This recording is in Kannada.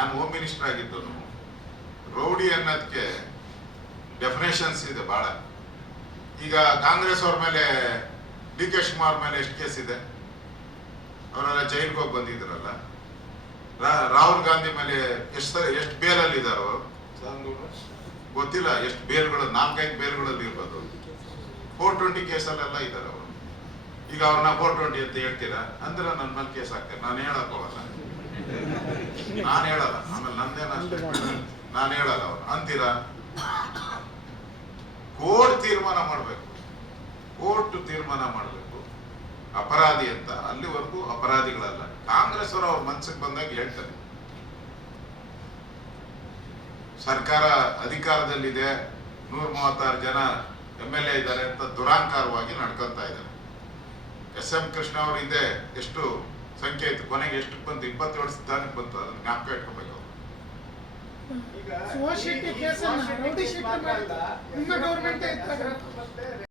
ನಾನು ಹೋಮ್ ಮಿನಿಸ್ಟರ್ ಆಗಿದ್ದನು. ರೌಡಿ ಅನ್ನೋದಕ್ಕೆ ಡೆಫಿನೇಷನ್ಸ್ ಇದೆ ಭಾಳ. ಈಗ ಕಾಂಗ್ರೆಸ್ ಅವ್ರ ಮೇಲೆ ಡಿ ಕೆ ಶಿವಕುಮಾರ್ ಮೇಲೆ ಎಷ್ಟು ಕೇಸ್ ಇದೆ? ಅವರೆಲ್ಲ ಜೈಲ್ಗೆ ಹೋಗಿ ಬಂದಿದ್ರಲ್ಲ. ರಾಹುಲ್ ಗಾಂಧಿ ಮೇಲೆ ಎಷ್ಟು ಬೇಲಲ್ಲಿ ಇದ್ದಾರೆ ಅವರು? ಗೊತ್ತಿಲ್ಲ ಎಷ್ಟು ಬೇಲ್ಗಳು, 4-5 ಬೇಲ್ಗಳಲ್ಲಿ ಇರ್ಬೋದು. 420 ಕೇಸಲ್ಲೆಲ್ಲ ಇದ್ದಾರೆ ಅವರು. ಈಗ ಅವ್ರನ್ನ 420 ಅಂತ ಹೇಳ್ತೀರಾ ಅಂದ್ರೆ ನನ್ನ ಮೇಲೆ ಕೇಸ್ ಹಾಕ್ತಾರೆ. ನಾನು ಹೇಳಕ್ ಹೋಗಲ್ಲ, ನಾನು ಹೇಳಲ್ಲ. ಆಮೇಲೆ ನಂದೇನ ನಾನು ಹೇಳಲ್ಲ. ಅವ್ರು ಅಂತೀರಾ? ಕೋರ್ಟ್ ತೀರ್ಮಾನ ಮಾಡಬೇಕು, ಕೋರ್ಟ್ ತೀರ್ಮಾನ ಮಾಡಬೇಕು ಅಪರಾಧಿ ಅಂತ. ಅಲ್ಲಿವರೆಗೂ ಅಪರಾಧಿಗಳಲ್ಲ. ಕಾಂಗ್ರೆಸ್ ಅವರು ಅವ್ರ ಮನಸ್ಸಿಗೆ ಬಂದಾಗ ಹೇಳ್ತಾರೆ. ಸರ್ಕಾರ ಅಧಿಕಾರದಲ್ಲಿದೆ, 136 ಜನ MLA ಇದ್ದಾರೆ ಅಂತ ದುರಾಂಕಾರವಾಗಿ ನಡ್ಕೊಂತ ಇದ್ದಾರೆ. SM ಕೃಷ್ಣ ಅವ್ರ ಹಿಂದೆ ಎಷ್ಟು ಸಂಖ್ಯೆ ಇತ್ತು, ಕೊನೆಗೆ ಎಷ್ಟು ಬಂತು? 27 ಸ್ಥಾನಕ್ಕೆ ಬಂತು. ಅದನ್ನ ಜ್ಞಾಪಕ ಇಟ್ಕೋಬೇಕು. ಈಗ